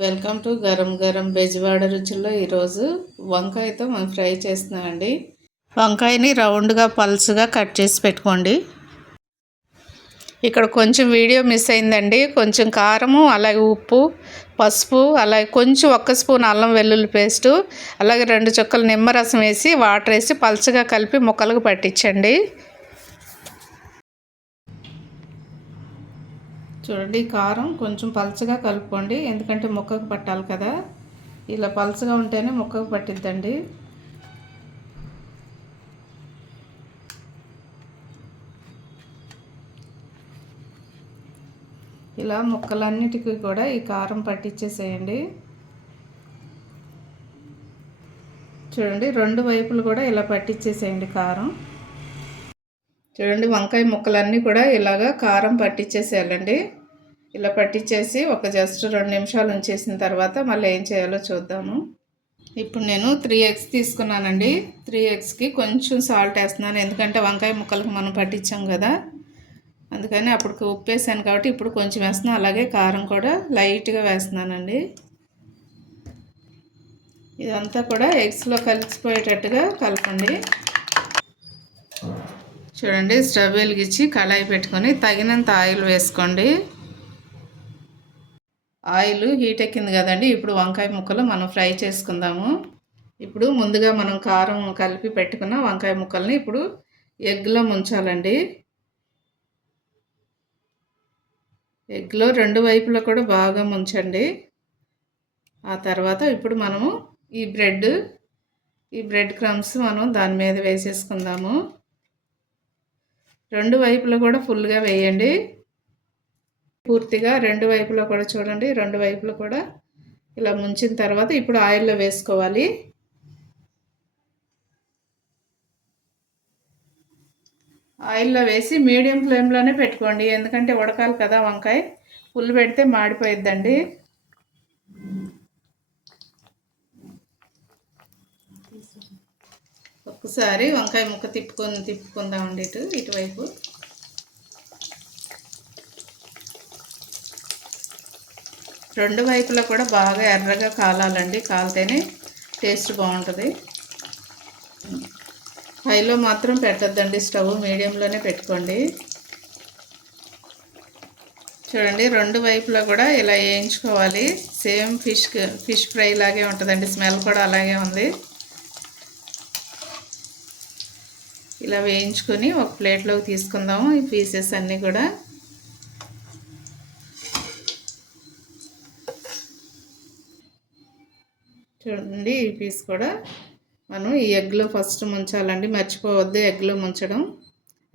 Welcome to garam garam Bezawada రుచుల్లో ఈరోజు వంకాయతో మనం fry చేస్తున్నామండి. వంకాయని రౌండ్గా పల్చగా కట్ చేసి పెట్టుకోండి. ఇక్కడ కొంచెం వీడియో మిస్ అయిందండి. కొంచెం కారము, అలాగే ఉప్పు, పసుపు, అలాగే కొంచెం 1 స్పూన్ అల్లం వెల్లుల్లి పేస్టు, అలాగే 2 చుక్కలు నిమ్మరసం వేసి వాటర్ వేసి పల్చగా కలిపి ముక్కలకు పట్టించండి. చూడండి, కారం కొంచెం పల్చగా కలుపుకోండి, ఎందుకంటే ముక్కకు పట్టాలి కదా. ఇలా పల్చగా ఉంటేనే ముక్కకు పట్టిద్దండి. ఇలా ముక్కలన్నిటికీ కూడా ఈ కారం పట్టించేసేయండి. చూడండి, 2 వైపులు కూడా ఇలా పట్టించేసేయండి కారం. చూడండి, వంకాయ ముక్కలన్నీ కూడా ఇలాగా కారం పట్టించేసేయాలండి. ఇలా పట్టించేసి జస్ట్ 2 నిమిషాలు ఉంచేసిన తర్వాత మళ్ళీ ఏం చేయాలో చూద్దాము. ఇప్పుడు నేను 3 ఎగ్స్ తీసుకున్నానండి. 3 ఎగ్స్కి కొంచెం సాల్ట్ వేస్తున్నాను, ఎందుకంటే వంకాయ ముక్కలకు మనం పట్టించాం కదా, అందుకని అప్పుడు ఉప్పు వేసాను కాబట్టి ఇప్పుడు కొంచెం వేస్తున్నాను. అలాగే కారం కూడా లైట్గా వేస్తున్నానండి. ఇదంతా కూడా ఎగ్స్లో కలిసిపోయేటట్టుగా కలపండి. చూడండి, స్టవ్ వెలిగించి కళాయి పెట్టుకొని తగినంత ఆయిల్ వేసుకోండి. ఆయిల్ హీట్ ఎక్కింది కదండి. ఇప్పుడు వంకాయ ముక్కలు మనం ఫ్రై చేసుకుందాము. ఇప్పుడు ముందుగా మనం కారం కలిపి పెట్టుకున్న వంకాయ ముక్కల్ని ఇప్పుడు ఎగ్లో ముంచాలండి. ఎగ్లో 2 వైపులా కూడా బాగా ముంచండి. ఆ తర్వాత ఇప్పుడు మనము ఈ బ్రెడ్ క్రమ్స్ మనం దాని మీద వేసేసుకుందాము. 2 వైపులా కూడా ఫుల్గా వేయండి. పూర్తిగా 2 వైపులా కూడా చూడండి, 2 వైపులా కూడా ఇలా ముంచిన తర్వాత ఇప్పుడు ఆయిల్లో వేసుకోవాలి. ఆయిల్లో వేసి మీడియం ఫ్లేమ్లోనే పెట్టుకోండి, ఎందుకంటే ఉడకాలి కదా వంకాయ. ఫుల్ పెడితే మాడిపోయిద్దండి. ఒక్కసారి వంకాయ ముక్క తిప్పుకుందామండి ఇటువైపు. రెండు వైపులా కూడా బాగా ఎర్రగా కాలాలండి, కాలితేనే టేస్ట్ బాగుంటుంది. హైలో మాత్రం పెట్టద్దండి, స్టవ్ మీడియంలోనే పెట్టుకోండి. చూడండి, 2 వైపులా కూడా ఇలా వేయించుకోవాలి. సేమ్ ఫిష్ ఫ్రై లాగే ఉంటుందండి, స్మెల్ కూడా అలాగే ఉంది. ఇలా వేయించుకొని ఒక ప్లేట్లోకి తీసుకుందాము ఈ పీసెస్ అన్నీ కూడా. చూడండి, ఈ పీస్ కూడా మనం ఈ ఎగ్లో ఫస్ట్ ముంచాలండి, మర్చిపోవద్దు ఎగ్లో ముంచడం.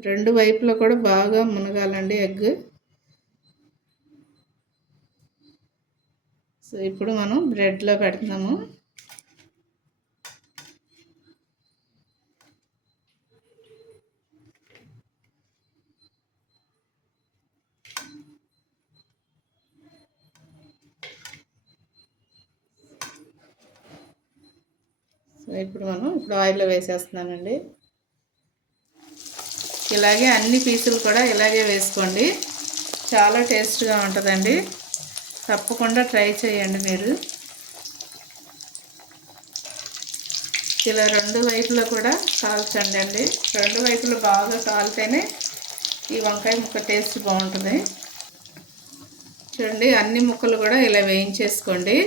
2 వైపులో కూడా బాగా మునగాలండి ఎగ్. సో ఇప్పుడు మనం బ్రెడ్లో పెడుతున్నాము. సో ఇప్పుడు ఆయిల్లో వేసేస్తున్నానండి. ఇలాగే అన్ని పీసులు కూడా ఇలాగే వేసుకోండి, చాలా టేస్ట్గా ఉంటుందండి. తప్పకుండా ట్రై చేయండి మీరు. ఇలా 2 వైపులో కూడా కాల్చండి అండి. 2 వైపులు బాగా కాలితేనే ఈ వంకాయ ముక్క టేస్ట్ బాగుంటుంది. చూడండి, అన్ని ముక్కలు కూడా ఇలా వేయించేసుకోండి.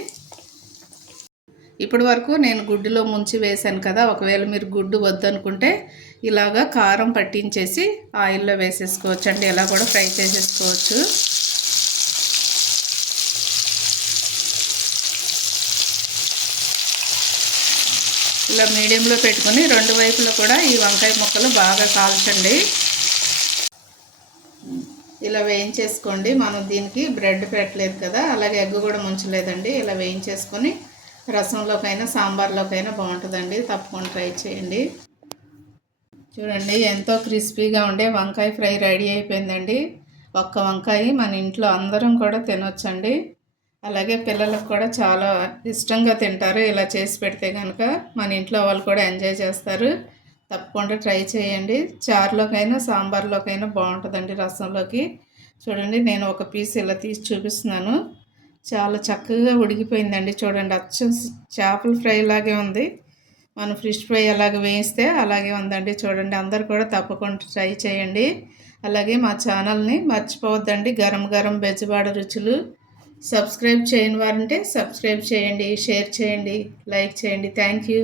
ఇప్పటి వరకు నేను గుడ్డులో ముంచి వేసాను కదా, ఒకవేళ మీరు గుడ్డు వద్దనుకుంటే ఇలాగా కారం పట్టించేసి ఆయిల్లో వేసేసుకోవచ్చు అండి, ఇలా కూడా ఫ్రై చేసేసుకోవచ్చు. ఇలా మీడియంలో పెట్టుకొని 2 వైపులో కూడా ఈ వంకాయ ముక్కలు బాగా కాల్చండి. ఇలా వేయించేసుకోండి. మనం దీనికి బ్రెడ్ పెట్టలేదు కదా, అలాగే ఎగ్ కూడా ముంచలేదండి. ఇలా వేయించేసుకొని రసంలోకైనా సాంబార్లోకైనా బాగుంటుందండి, తప్పకుండా ట్రై చేయండి. చూడండి, ఎంతో క్రిస్పీగా ఉండే వంకాయ ఫ్రై రెడీ అయిపోయిందండి. ఒక్క వంకాయ మన ఇంట్లో అందరం కూడా తినొచ్చండి. అలాగే పిల్లలకు కూడా చాలా ఇష్టంగా తింటారు. ఇలా చేసి పెడితే కనుక మన ఇంట్లో వాళ్ళు కూడా ఎంజాయ్ చేస్తారు. తప్పకుండా ట్రై చేయండి. చారులోకైనా సాంబార్లోకైనా బాగుంటుందండి, రసంలోకి. చూడండి, నేను ఒక పీస్ ఇలా తీసి చూపిస్తున్నాను. చాలా చక్కగా ఉడికిపోయిందండి. చూడండి అచ్చం చేపల ఫ్రై లాగే ఉంది. మనం ఫిష్ ఫ్రై అలాగే వేయిస్తే అలాగే ఉందండి. చూడండి అందరూ కూడా తప్పకుండా ట్రై చేయండి. అలాగే మా ఛానల్ని మర్చిపోవద్దండి. గరం గరం బెజవాడ రుచులు. సబ్స్క్రైబ్ చేయని వారంటే సబ్స్క్రైబ్ చేయండి, షేర్ చేయండి, లైక్ చేయండి. Thank you.